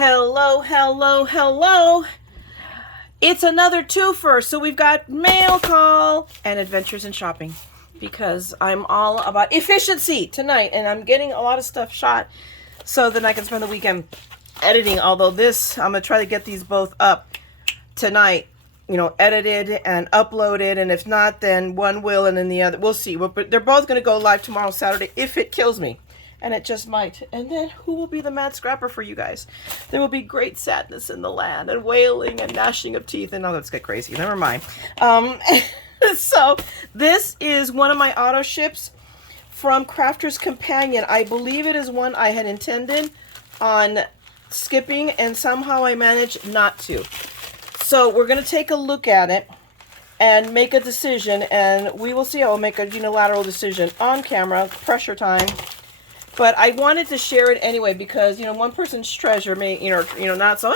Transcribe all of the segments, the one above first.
Hello, hello, hello. It's another twofer. So we've got mail call and adventures in shopping because I'm all about efficiency tonight and I'm getting a lot of stuff shot so that I can spend the weekend editing. Although this, I'm going to try to get these both up tonight, you know, edited and uploaded. And if not, then one will and then the other. We'll see. But they're both going to go live tomorrow, Saturday, if it kills me. And it just might. And then who will be the mad scrapper for you guys? There will be great sadness in the land and wailing and gnashing of teeth. And let's get crazy. Never mind. So this is one of my auto ships from Crafter's Companion. I believe it is one I had intended on skipping and somehow I managed not to. So we're going to take a look at it and make a decision. And we will see how we'll make a unilateral decision on camera. Pressure time. But I wanted to share it anyway because, one person's treasure may, not so,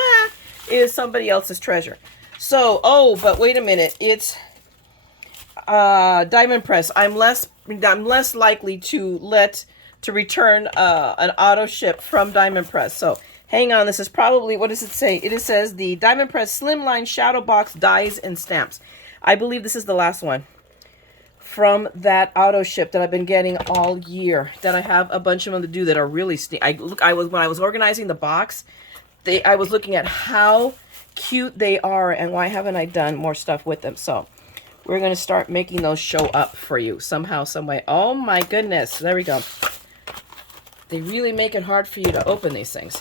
is somebody else's treasure. So, but wait a minute. It's Diamond Press. I'm less likely to return an auto ship from Diamond Press. So, hang on. This is probably, what does it say? It says the Diamond Press Slimline Shadow Box Dies and Stamps. I believe this is the last one from that auto ship that I've been getting all year, that I have a bunch of them to do that are really when I was organizing the box, I was looking at how cute they are and why haven't I done more stuff with them. So we're going to start making those show up for you somehow, some way. Oh my goodness. There we go. They really make it hard for you to open these things.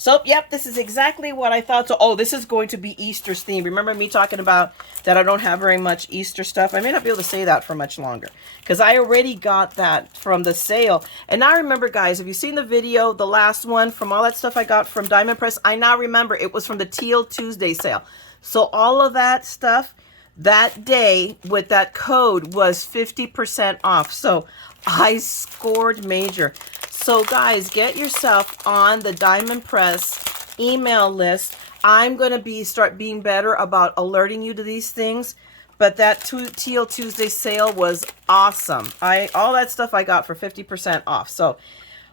So, yep, this is exactly what I thought. So, this is going to be Easter's theme. Remember me talking about that I don't have very much Easter stuff? I may not be able to say that for much longer because I already got that from the sale. And now remember, guys, have you seen the video, the last one, from all that stuff I got from Diamond Press? I now remember it was from the Teal Tuesday sale. So, all of that stuff that day with that code was 50% off. So, I scored major. So guys, get yourself on the Diamond Press email list. I'm going to start being better about alerting you to these things. But that Teal Tuesday sale was awesome. All that stuff I got for 50% off. So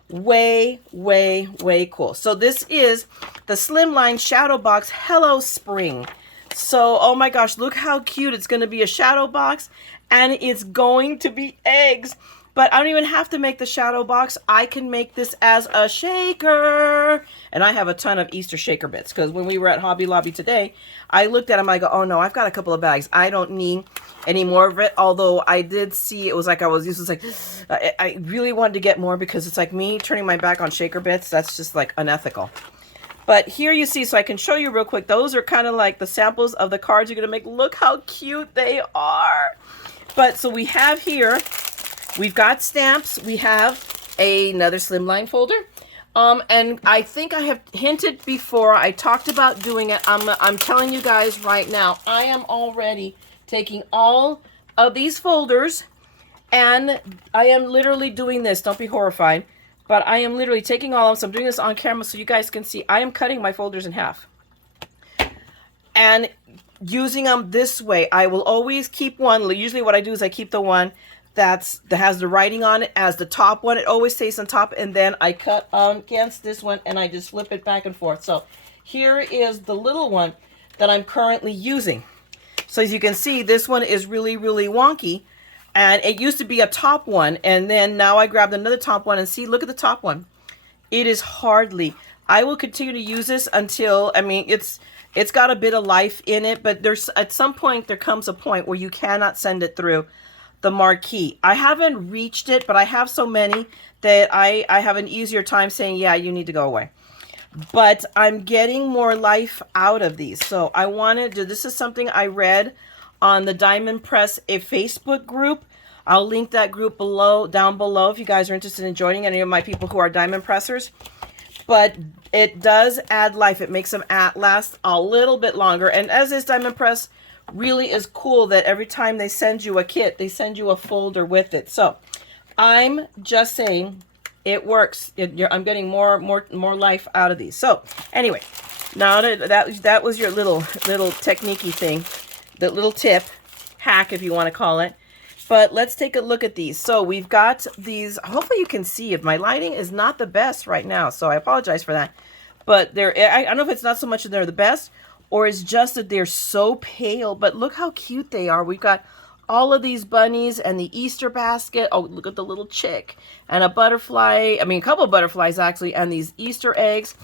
way, way, way cool. So this is the Slimline Shadow Box Hello Spring. So, oh my gosh, look how cute. It's going to be a shadow box and it's going to be eggs. But I don't even have to make the shadow box. I can make this as a shaker. And I have a ton of Easter shaker bits. Because when we were at Hobby Lobby today, I looked at them. I go, oh no, I've got a couple of bags. I don't need any more of it. Although I did see, it was like I was used to, like, I really wanted to get more. Because it's like me turning my back on shaker bits. That's just like unethical. But here you see, so I can show you real quick. Those are kind of like the samples of the cards you're going to make. Look how cute they are. But so we have here, we've got stamps. We have another slimline folder. And I think I have hinted before. I talked about doing it. I'm telling you guys right now, I am already taking all of these folders and I am literally doing this. Don't be horrified. But I am literally taking all of them. So I'm doing this on camera so you guys can see. I am cutting my folders in half. And using them this way. I will always keep one. Usually what I do is I keep the one that has the writing on it as the top one. It always stays on top. And then I cut against this one and I just flip it back and forth. So here is the little one that I'm currently using. So as you can see, this one is really, really wonky. And it used to be a top one. And then now I grabbed another top one and see, look at the top one. It is hardly. I will continue to use this until, I mean, it's got a bit of life in it. But there's at some point, there comes a point where you cannot send it through the marquee. I haven't reached it, but I have so many that I have an easier time saying, yeah, you need to go away. But I'm getting more life out of these. So I wanted to, this is something I read on the Diamond Press a Facebook group. I'll link that group down below if you guys are interested in joining any of my people who are diamond pressers. But it does add life. It makes them last a little bit longer. And as is Diamond Press, really is cool that every time they send you a kit, they send you a folder with it. So I'm just saying it works. I'm getting more life out of these. So anyway, now that was your little technique-y thing, the little tip, hack if you want to call it. But let's take a look at these. So we've got these. Hopefully you can see if my lighting is not the best right now. So I apologize for that. but I don't know if it's not so much that they're the best, or it's just that they're so pale, but look how cute they are. We've got all of these bunnies and the Easter basket. Oh, look at the little chick and a butterfly. I mean, a couple of butterflies actually, and these Easter eggs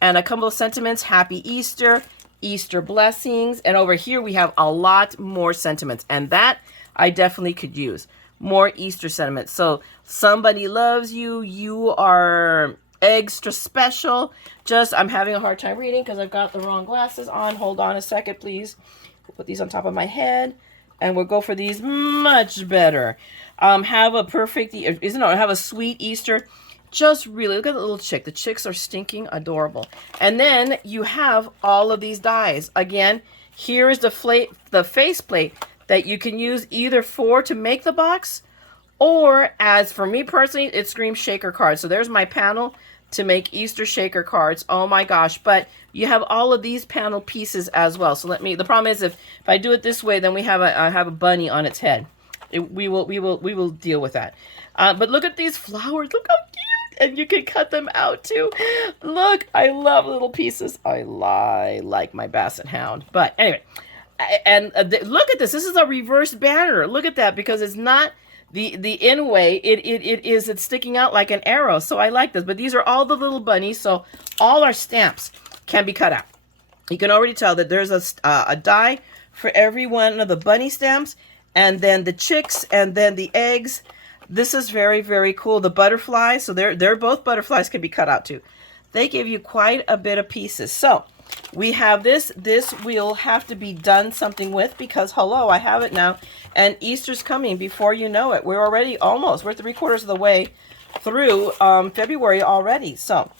and a couple of sentiments. Happy Easter, Easter blessings. And over here we have a lot more sentiments, and that I definitely could use more Easter sentiments. So somebody loves you. You are extra special. I'm having a hard time reading because I've got the wrong glasses on. Hold on a second, please. We'll put these on top of my head, and we'll go for these much better. Have a perfect, have a sweet Easter. Just really, look at the little chick. The chicks are stinking adorable. And then you have all of these dies. Again, here is the faceplate that you can use either to make the box, or as for me personally, it screams shaker cards. So there's my panel to make Easter shaker cards. Oh my gosh. But you have all of these panel pieces as well. So the problem is if I do it this way, then I have a bunny on its head. We will deal with that. But look at these flowers. Look how cute. And you can cut them out too. Look, I love little pieces. I like my basset hound. But anyway, and look at this. This is a reverse banner. Look at that, because it's not the in way. It's sticking out like an arrow. So I like this. But these are all the little bunnies. So all our stamps can be cut out. You can already tell that there's a die for every one of the bunny stamps, and then the chicks, and then the eggs. This is very, very cool. The butterflies, so they're both butterflies can be cut out too. They give you quite a bit of pieces. So we have this. This will have to be done something with, because hello, I have it now, and Easter's coming before you know it. We're already we're 3/4 of the way through February already. So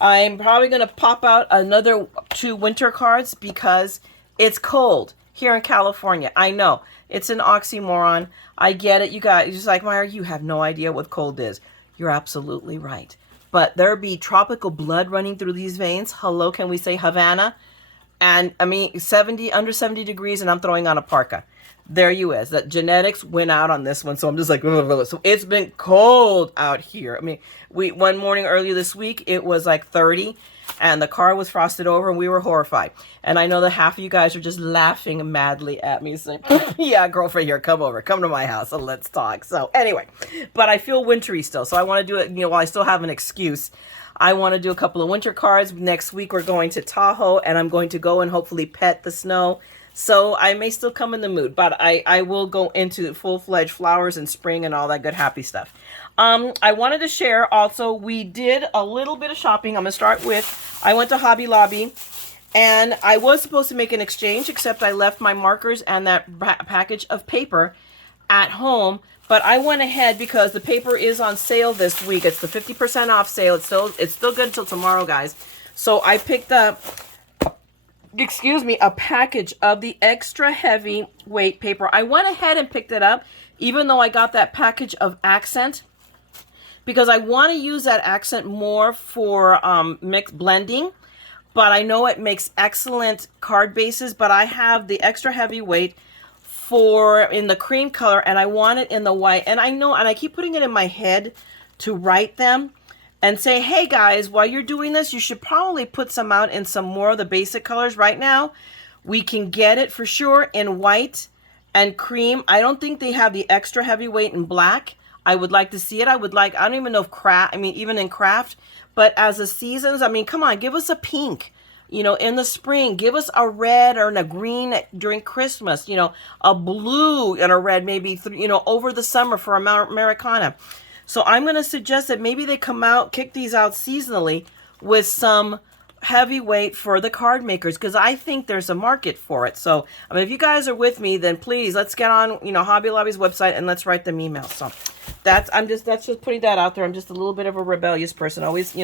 I'm probably going to pop out another 2 winter cards because it's cold here in California. I know it's an oxymoron. I get it. You guys, you're just like, Myra, you have no idea what cold is. You're absolutely right. But there be tropical blood running through these veins. Hello, can we say Havana? And I mean, under 70 degrees, and I'm throwing on a parka. There you is. That genetics went out on this one. So I'm just like, ugh. So it's been cold out here. I mean, one morning earlier this week, it was like 30, and the car was frosted over, and we were horrified. And I know that half of you guys are just laughing madly at me, saying, yeah, girlfriend, here, come to my house and let's talk. So anyway, but I feel wintry still. So I want to do it, while I still have an excuse. I want to do a couple of winter cards. Next week, we're going to Tahoe, and I'm going to go and hopefully pet the snow. So I may still come in the mood, but I will go into full-fledged flowers and spring and all that good happy stuff. I wanted to share also, we did a little bit of shopping. I'm going to start with, I went to Hobby Lobby, and I was supposed to make an exchange, except I left my markers and that package of paper at home. But I went ahead because the paper is on sale this week. It's the 50% off sale. It's still good until tomorrow, guys. So I picked up, a package of the extra heavy weight paper. I went ahead and picked it up, even though I got that package of accent, because I want to use that accent more for mix blending. But I know it makes excellent card bases. But I have the extra heavyweight in the cream color, and I want it in the white. And I know, and I keep putting it in my head to write them and say, hey guys, while you're doing this, you should probably put some out in some more of the basic colors. Right now, we can get it for sure in white and cream. I don't think they have the extra heavyweight in black. I would like to see it. I don't even know if even in craft, but as the seasons, come on, give us a pink, in the spring, give us a red or a green during Christmas, a blue and a red, maybe, over the summer for Americana. So I'm going to suggest that maybe they kick these out seasonally with some heavyweight for the card makers, because I think there's a market for it. So, if you guys are with me, then please, let's get on, Hobby Lobby's website and let's write them emails. So that's just putting that out there. I'm just a little bit of a rebellious person. Always,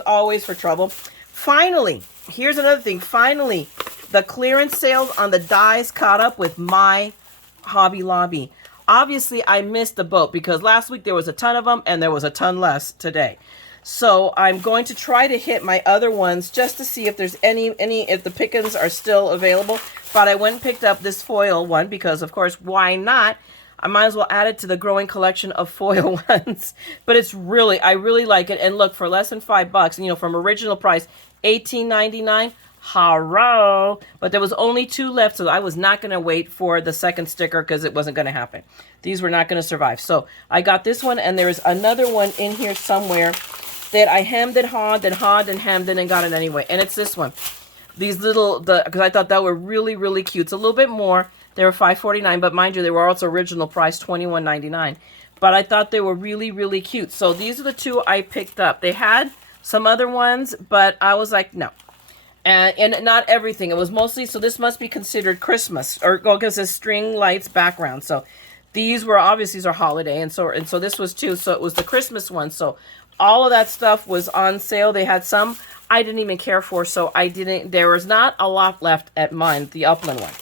always for trouble. Finally, here's another thing. Finally, the clearance sales on the dies caught up with my Hobby Lobby. Obviously, I missed the boat because last week there was a ton of them and there was a ton less today. So I'm going to try to hit my other ones just to see if there's if the pickings are still available. But I went and picked up this foil one because, of course, why not? I might as well add it to the growing collection of foil ones. But it's really, I really like it. And look, for less than $5, you know, from original price, $18.99. Hello. But there was only 2 left, so I was not going to wait for the second sticker because it wasn't going to happen. These were not going to survive. So I got this one, and there is another one in here somewhere that I hemmed and hawed and hemmed and got it anyway. And it's this one. These little, because I thought that were really, really cute. It's a little bit more. They were $5.49, but mind you, they were also original price, $21.99. But I thought they were really, really cute. So these are the 2 I picked up. They had some other ones, but I was like, no. And not everything. It was mostly, so this must be considered Christmas, or because it's string lights background. So these were, obviously, these are holiday, and so this was too. So it was the Christmas one. So all of that stuff was on sale. They had some I didn't even care for, so I didn't. There was not a lot left at mine, the Upland one.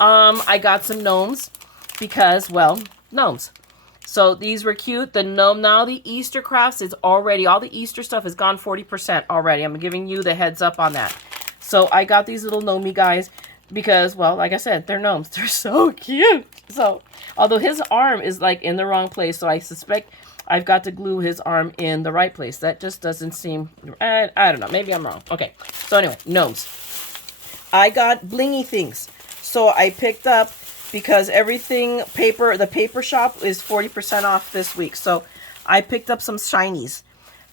I got some gnomes because, well, gnomes. So these were cute. The gnome, now the Easter crafts is already, all the Easter stuff is gone 40% already. I'm giving you the heads up on that. So I got these little gnomey guys because, well, like I said, they're gnomes. They're so cute. So, although his arm is like in the wrong place, so I suspect I've got to glue his arm in the right place. That just doesn't seem, I don't know. Maybe I'm wrong. Okay. So anyway, gnomes. I got blingy things. So I picked up, because everything paper, the paper shop is 40% off this week. So I picked up some shinies.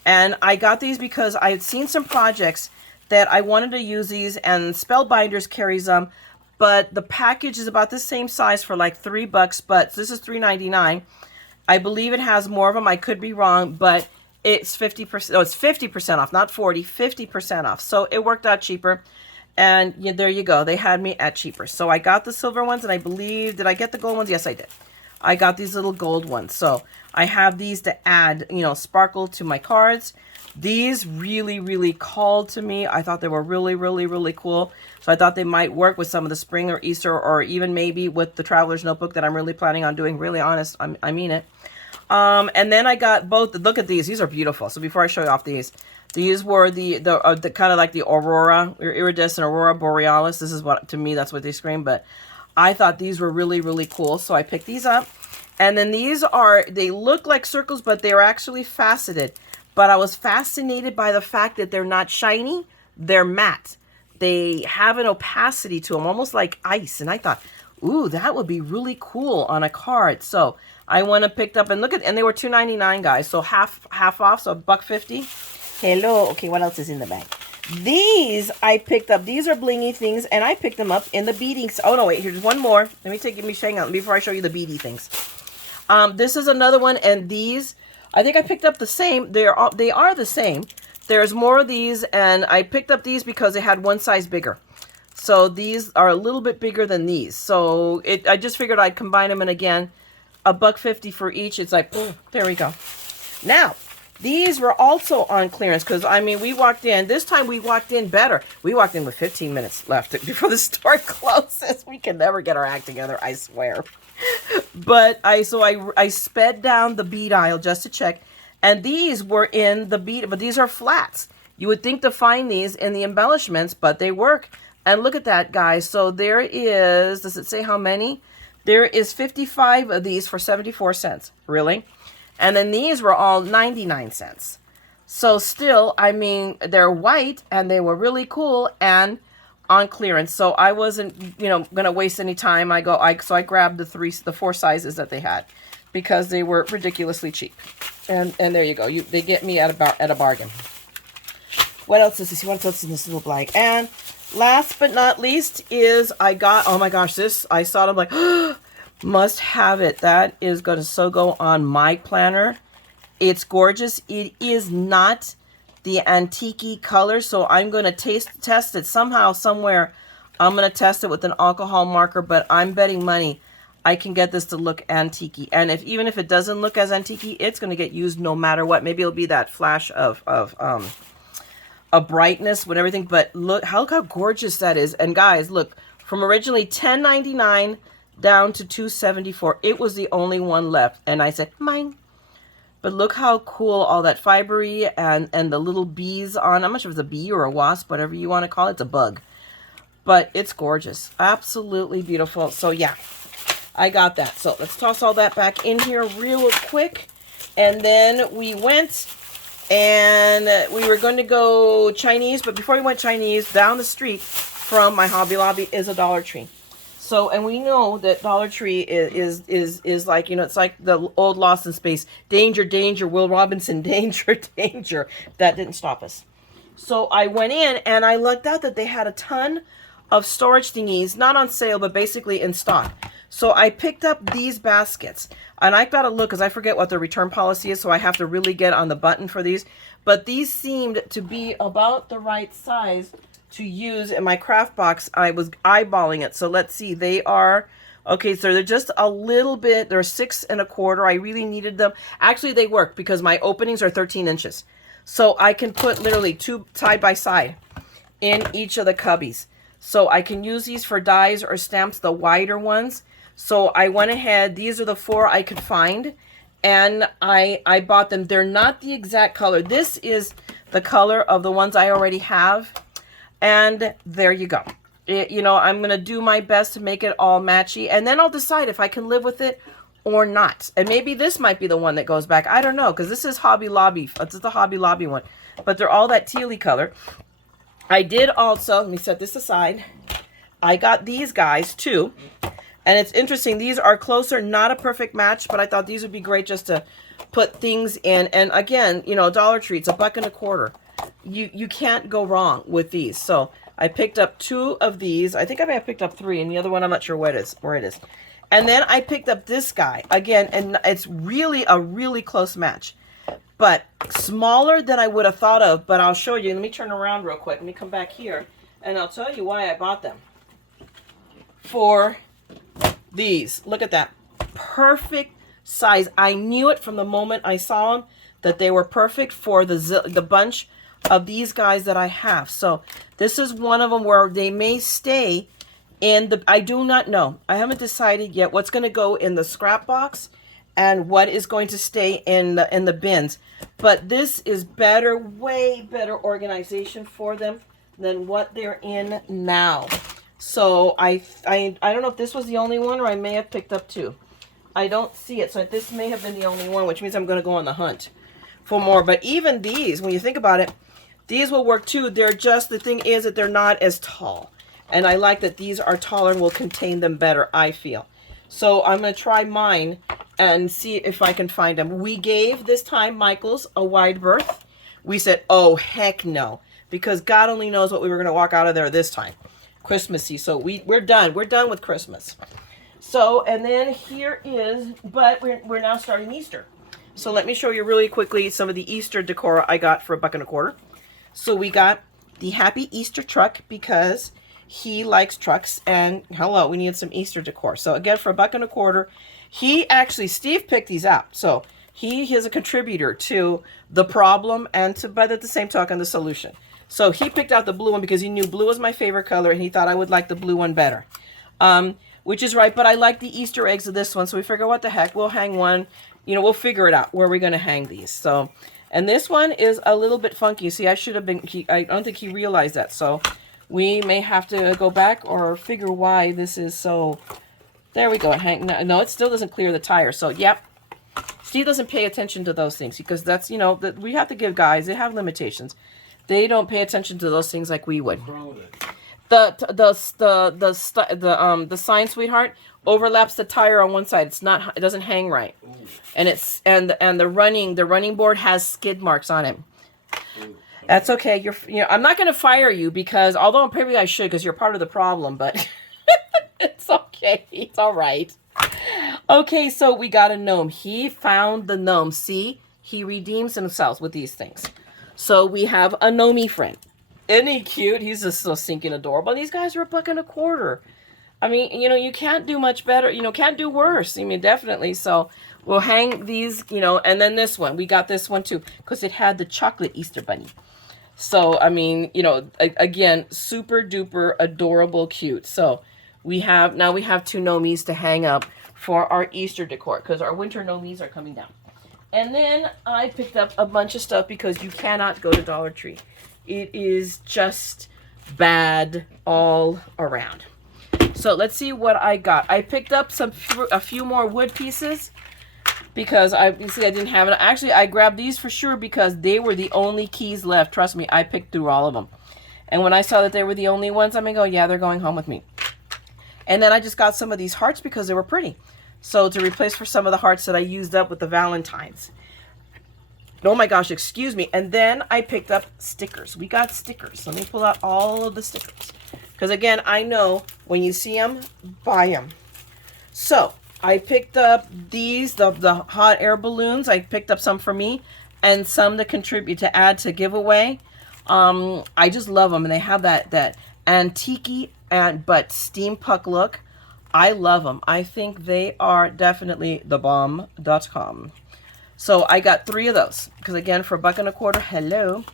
And I got these because I had seen some projects that I wanted to use these, and Spellbinders carries them. But the package is about the same size for like $3, but this is $3.99. I believe it has more of them. I could be wrong, but it's 50%. Oh, it's 50% off, not 40, 50% off. So it worked out cheaper. And yeah, there you go. They had me at cheaper. So I got the silver ones, and I believe, did I get the gold ones? Yes, I did. I got these little gold ones. So I have these to add, you know, sparkle to my cards. These really, really called to me. I thought they were really, really, really cool. So I thought they might work with some of the spring or Easter, or even maybe with the Traveler's Notebook that I'm really planning on doing. Really honest, I mean it. And then I got both. Look at these. These are beautiful. So before I show you off these were the kind of like the Aurora, Iridescent Aurora Borealis. This is what, to me, that's what they scream. But I thought these were really, really cool. So I picked these up. And then these are, they look like circles, but they're actually faceted. But I was fascinated by the fact that they're not shiny. They're matte. They have an opacity to them, almost like ice. And I thought, ooh, that would be really cool on a card. So I went and picked up, and look at, and they were $2.99, guys. So half off, so $1.50. Hello. Okay, what else is in the bag? These I picked up. These are blingy things, and I picked them up in the beadings. Oh no, wait, here's one more. Let me hang on before I show you the beady things. This is another one, and these, I think I picked up the same. They are the same. There's more of these, and I picked up these because they had one size bigger. So these are a little bit bigger than these. So I just figured I'd combine them, and again, $1.50 for each. It's like, oh, there we go. Now, these were also on clearance because, I mean, we walked in. This time we walked in better. We walked in with 15 minutes left before the store closes. We can never get our act together, I swear. But I sped down the bead aisle just to check. And these were in the bead, but these are flats. You would think to find these in the embellishments, but they work. And look at that, guys. So there is, does it say how many? There is 55 of these for 74 cents. Really? And then these were all 99 cents. So still, I mean, they're white and they were really cool and on clearance. So I wasn't, you know, going to waste any time. So I grabbed the 4 sizes that they had because they were ridiculously cheap. And there you go. They get me at a bargain. What else is this? What else in this little bag? And last but not least is I got, oh my gosh, this, I saw it, I'm like, must have it. That is going to so go on my planner. It's gorgeous. It is not the antique color, so I'm going to test it somehow, somewhere. I'm going to test it with an alcohol marker, but I'm betting money I can get this to look antique. And even if it doesn't look as antique, it's going to get used no matter what. Maybe it'll be that flash of a brightness with everything. But look how gorgeous that is. And guys, look, from originally $10.99 down to $2.74. It was the only one left. And I said, mine. But look how cool all that fibery and the little bees on. I'm not sure if it's a bee or a wasp, whatever you want to call it. It's a bug. But it's gorgeous. Absolutely beautiful. So yeah, I got that. So let's toss all that back in here real quick. And then we went and we were going to go Chinese. But before we went Chinese, down the street from my Hobby Lobby is a Dollar Tree. So, and we know that Dollar Tree is like, you know, it's like the old Lost in Space. Danger, danger, Will Robinson, danger, danger. That didn't stop us. So I went in and I looked out that they had a ton of storage thingies, not on sale, but basically in stock. So I picked up these baskets. And I got to look because I forget what the return policy is, so I have to really get on the button for these. But these seemed to be about the right size to use in my craft box. I was eyeballing it. So let's see. They are, okay, so they're just a little bit, they're 6 1/4. I really needed them. Actually, they work because my openings are 13 inches. So I can put literally 2 side by side in each of the cubbies. So I can use these for dies or stamps, the wider ones. So I went ahead, these are the 4 I could find, and I bought them. They're not the exact color. This is the color of the ones I already have. And there you go. You know, I'm going to do my best to make it all matchy. And then I'll decide if I can live with it or not. And maybe this might be the one that goes back. I don't know, because this is Hobby Lobby. This is the Hobby Lobby one. But they're all that tealy color. I did also, let me set this aside. I got these guys too. And it's interesting. These are closer, not a perfect match. But I thought these would be great just to put things in. And again, you know, Dollar Tree, it's $1 1/4. You can't go wrong with these. So I picked up 2 of these. I think I may have picked up 3, and the other one I'm not sure where it is. And then I picked up this guy again, and it's really a really close match, but smaller than I would have thought of. But I'll show you. Let me turn around real quick. Let me come back here, and I'll tell you why I bought them. For these, look at that, perfect size. I knew it from the moment I saw them that they were perfect for the bunch of these guys that I have. So this is one of them where they may stay in the, I do not know. I haven't decided yet what's going to go in the scrap box and what is going to stay in the bins. But this is better, way better organization for them than what they're in now. So I don't know if this was the only one or I may have picked up 2. I don't see it. So this may have been the only one, which means I'm going to go on the hunt for more. But even these, when you think about it, these will work too. They're just, the thing is that they're not as tall. And I like that these are taller and will contain them better, I feel. So I'm going to try mine and see if I can find them. We gave this time Michael's a wide berth. We said, oh, heck no. Because God only knows what we were going to walk out of there this time. Christmassy. So we're done. We're done with Christmas. So, and then here is, but we're now starting Easter. So let me show you really quickly some of the Easter decor I got for $1 1/4. So we got the Happy Easter truck because he likes trucks, and hello, we needed some Easter decor. So again, for $1 1/4, he actually, Steve picked these out. So he is a contributor to the problem and to, but at the same token, the solution. So he picked out the blue one because he knew blue was my favorite color and he thought I would like the blue one better. Which is right, but I like the Easter eggs of this one. So we figure, what the heck, we'll hang one. You know, we'll figure it out where we're going to hang these. So, and this one is a little bit funky. See, I should have been, I don't think he realized that. So we may have to go back or figure why this is so, there we go. No, it still doesn't clear the tire. So, yep. Steve doesn't pay attention to those things because that's, you know, that we have to give guys, they have limitations. They don't pay attention to those things like we would. What's wrong with it? The sign, sweetheart, overlaps the tire on one side. It's not, it doesn't hang right. Ooh. And it's and the running board has skid marks on it. Ooh. That's okay. You know, I'm not going to fire you because although maybe I should because you're part of the problem, but it's okay. It's all right. Okay, so we got a gnome. He found the gnome. See, he redeems himself with these things. So we have a gnomey friend. Isn't he cute? He's just so stinking adorable. These guys are $1 1/4. I mean, you know, you can't do much better. You know, can't do worse. I mean, definitely. So we'll hang these, you know, and then this one. We got this one too because it had the chocolate Easter bunny. So, I mean, you know, again, super duper adorable cute. So we have, now we have 2 gnomies to hang up for our Easter decor because our winter gnomies are coming down. And then I picked up a bunch of stuff because you cannot go to Dollar Tree. It is just bad all around. So let's see what I got. I picked up a few more wood pieces because I didn't have it. Actually, I grabbed these for sure because they were the only keys left. Trust me, I picked through all of them. And when I saw that they were the only ones, I'm going to go, yeah, they're going home with me. And then I just got some of these hearts because they were pretty. So to replace for some of the hearts that I used up with the Valentines. Oh my gosh, excuse me. And then I picked up stickers. We got stickers. Let me pull out all of the stickers. Because again, I know when you see them, buy them. So I picked up these, the hot air balloons. I picked up some for me and some to contribute, to add to giveaway. I just love them. And they have that antique but steampunk look. I love them. I think they are definitely the bomb.com. So I got 3 of those because again, for $1.25, hello.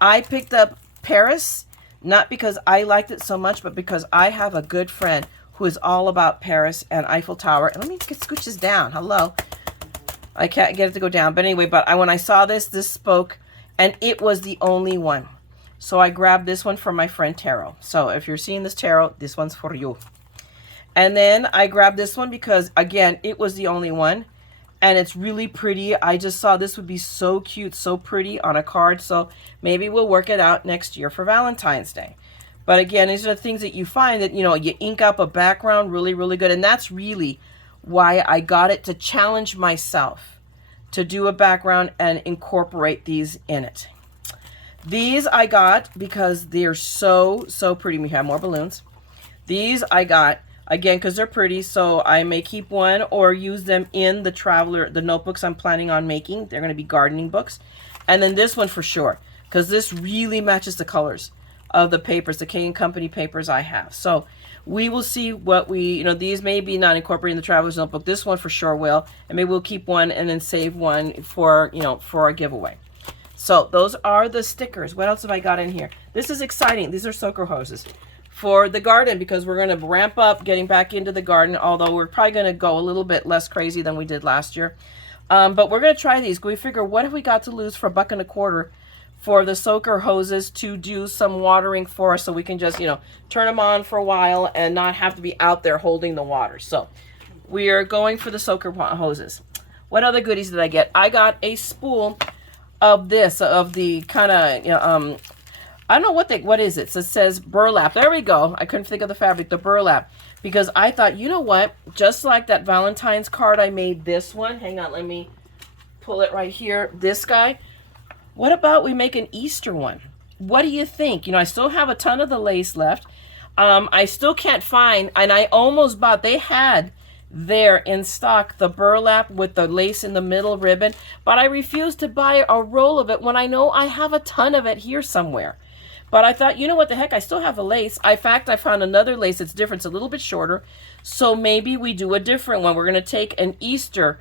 I picked up Paris, not because I liked it so much, but because I have a good friend who is all about Paris and Eiffel Tower. And let me scooch this down. Hello. I can't get it to go down. But anyway, when I saw this spoke, and it was the only one. So I grabbed this one for my friend Taro. So if you're seeing this, Taro, this one's for you. And then I grabbed this one because, again, it was the only one. And it's really pretty. I just saw this would be so cute, so pretty on a card. So maybe we'll work it out next year for Valentine's Day. But again, these are the things that you find that, you ink up a background really, really good. And that's really why I got it, to challenge myself to do a background and incorporate these in it. These I got because they're so, so pretty. We have more balloons. These I got, again, because they're pretty, so I may keep one or use them in the notebooks I'm planning on making. They're going to be gardening books. And then this one for sure, because this really matches the colors of the papers, the K & Company papers I have. So we will see what these may be not incorporating the Traveler's Notebook. This one for sure will. And maybe we'll keep one and then save one for, for a giveaway. So those are the stickers. What else have I got in here? This is exciting. These are soaker hoses for the garden because we're going to ramp up getting back into the garden, although we're probably going to go a little bit less crazy than we did last year. But we're going to try these. We figure, what have we got to lose for $1.25 for the soaker hoses to do some watering for us so we can just, turn them on for a while and not have to be out there holding the water. So we are going for the soaker hoses. What other goodies did I get? I got a spool of this, of the kind of, I don't know what is it. So it says burlap. There we go. I couldn't think of the fabric, the burlap. Because I thought, you know what? Just like that Valentine's card, I made this one. Hang on, let me pull it right here. This guy. What about we make an Easter one? What do you think? I still have a ton of the lace left. I still can't find, and I almost bought, they had there in stock the burlap with the lace in the middle ribbon, but I refused to buy a roll of it when I know I have a ton of it here somewhere. But I thought, you know what the heck, I still have a lace. In fact, I found another lace that's different. It's a little bit shorter. So maybe we do a different one. We're going to take an Easter,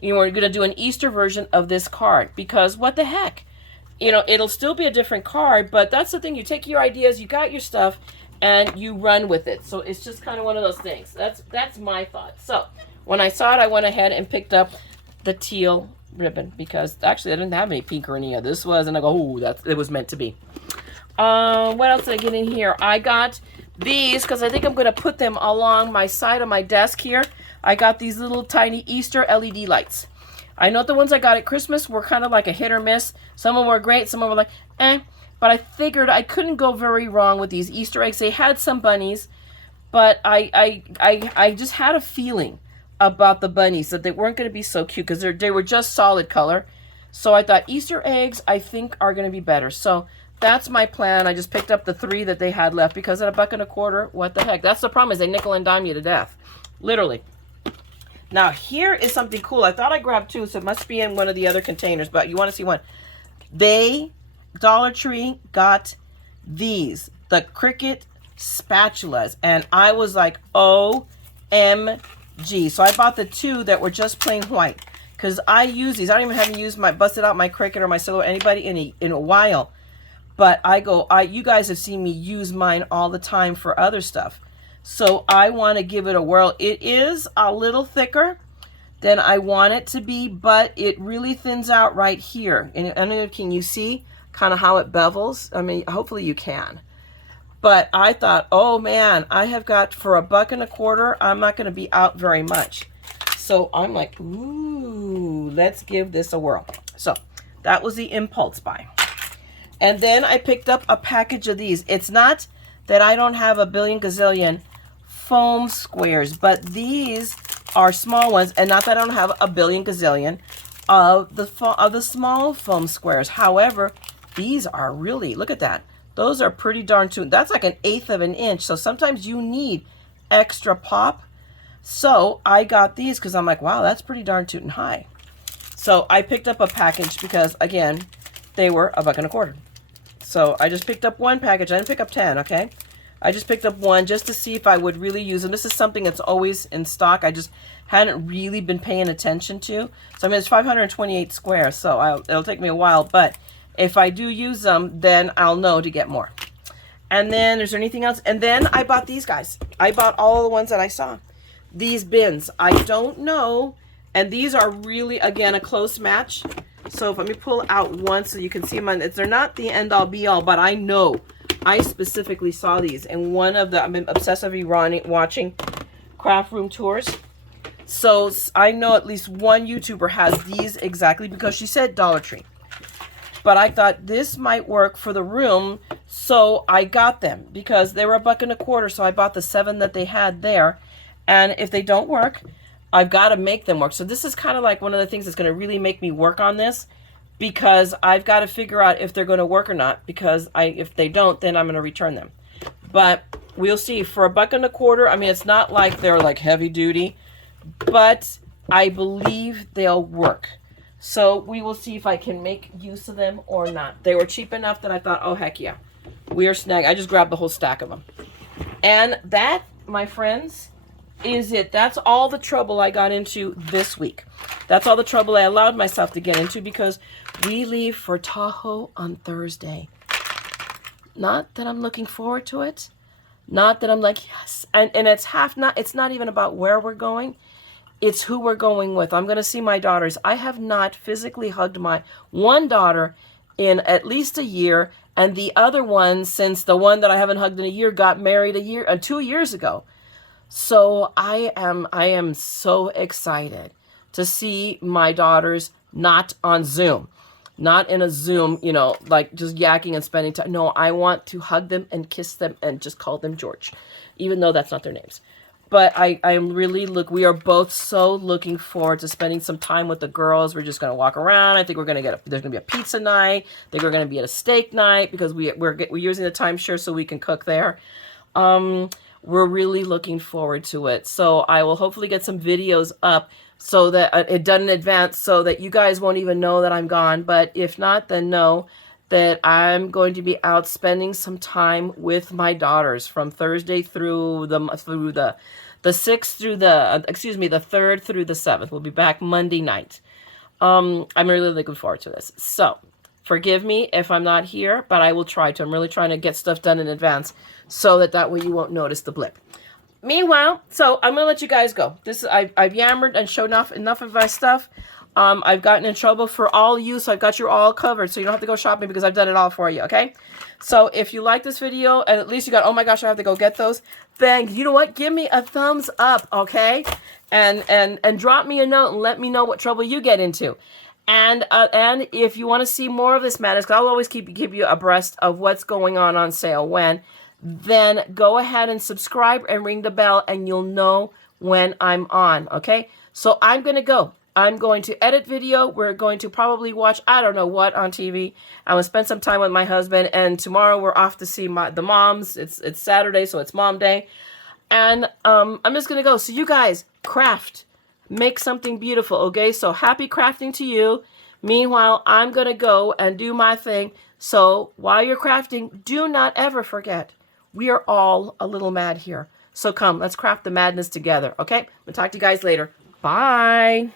we're going to do an Easter version of this card because what the heck? It'll still be a different card, but that's the thing. You take your ideas, you got your stuff, and you run with it. So it's just kind of one of those things. That's my thought. So when I saw it, I went ahead and picked up the teal ribbon because actually I didn't have any pink or any of this was, and I go, oh, it was meant to be. What else did I get in here? I got these because I think I'm going to put them along my side of my desk here. I got these little tiny Easter LED lights. I know the ones I got at Christmas were kind of like a hit or miss. Some of them were great, some of them were like, eh. But I figured I couldn't go very wrong with these Easter eggs. They had some bunnies, but I just had a feeling about the bunnies that they weren't going to be so cute because they were just solid color. So I thought Easter eggs, I think, are going to be better. So that's my plan. I just picked up the 3 that they had left because at $1.25, what the heck? That's the problem, is they nickel and dime you to death. Literally. Now, here is something cool. I thought I grabbed 2, so it must be in one of the other containers, but you want to see one. Dollar Tree got these, the Cricut Spatulas, and I was like, OMG. So I bought the 2 that were just plain white because I use these. I don't even have used busted out my Cricut or my Solo or anybody in a while. But you guys have seen me use mine all the time for other stuff. So I want to give it a whirl. It is a little thicker than I want it to be, but it really thins out right here. And I don't know, can you see kind of how it bevels? I mean, hopefully you can. But I thought, oh man, I have got for $1.25. I'm not going to be out very much. So I'm like, ooh, let's give this a whirl. So that was the impulse buy. And then I picked up a package of these. It's not that I don't have a billion gazillion foam squares, but these are small ones, and not that I don't have a billion gazillion of the small foam squares. However, these are really, look at that. Those are pretty darn tuned. That's like 1/8 of an inch. So sometimes you need extra pop. So I got these because I'm like, wow, that's pretty darn tootin' high. So I picked up a package because, again, they were $1.25. So I just picked up one package. I didn't pick up 10, okay? I just picked up one just to see if I would really use them. This is something that's always in stock. I just hadn't really been paying attention to. So I mean, it's 528 squares, so it'll take me a while. But if I do use them, then I'll know to get more. And then, is there anything else? And then I bought these guys. I bought all the ones that I saw. These bins. I don't know. And these are really, again, a close match. So let me pull out one so you can see them. They're not the end-all, be-all, but I know. I specifically saw these in one of the, I've been obsessively watching craft room tours. So I know at least one YouTuber has these exactly because she said Dollar Tree. But I thought this might work for the room, so I got them because they were $1.25. So I bought the 7 that they had there. And if they don't work, I've got to make them work. So this is kind of like one of the things that's going to really make me work on this, because I've got to figure out if they're going to work or not, because if they don't, then I'm going to return them. But we'll see. For $1.25, I mean, it's not like they're like heavy duty, but I believe they'll work. So we will see if I can make use of them or not. They were cheap enough that I thought, oh, heck yeah. We are snagged. I just grabbed the whole stack of them. And that, my friends, is it. That's all the trouble I got into this week. That's all the trouble I allowed myself to get into because we leave for Tahoe on Thursday. Not that I'm looking forward to it. Not that I'm like, yes. And it's not even about where we're going. It's who we're going with. I'm going to see my daughters. I have not physically hugged my one daughter in at least a year, and the other one, since the one that I haven't hugged in a year got married 2 years ago. So I am so excited to see my daughters not on Zoom, not in a Zoom, you know, like just yakking and spending time. No, I want to hug them and kiss them and just call them George, even though that's not their names. But I'm really, we are both so looking forward to spending some time with the girls. We're just going to walk around. I think we're going to there's going to be a pizza night. I think we're going to be at a steak night because we're using the timeshare so we can cook there. We're really looking forward to it. So I will hopefully get some videos up so that it done in advance so that you guys won't even know that I'm gone. But if not, then know that I'm going to be out spending some time with my daughters from Thursday through the 6th through the 3rd through the 7th. We'll be back Monday night. I'm really looking forward to this. So forgive me if I'm not here, but I will try to. I'm really trying to get stuff done in advance so that way you won't notice the blip. Meanwhile, so I'm going to let you guys go. I've yammered and shown enough of my stuff. I've gotten in trouble for all you, so I've got you all covered, so you don't have to go shopping because I've done it all for you, okay? So if you like this video, and at least you got, oh my gosh, I have to go get those, then you know what? Give me a thumbs up, okay? And drop me a note and let me know what trouble you get into. And if you want to see more of this madness, because I'll always keep you abreast of what's going on sale when, then go ahead and subscribe and ring the bell and you'll know when I'm on, okay? So I'm going to go. I'm going to edit video. We're going to probably watch, I don't know what, on TV. I'm going to spend some time with my husband, and tomorrow we're off to see the moms. It's Saturday, so it's mom day. And I'm just going to go. So you guys, craft. Make something beautiful, okay? So happy crafting to you. Meanwhile, I'm going to go and do my thing. So while you're crafting, do not ever forget, we are all a little mad here. So come, let's craft the madness together, okay? We'll talk to you guys later. Bye.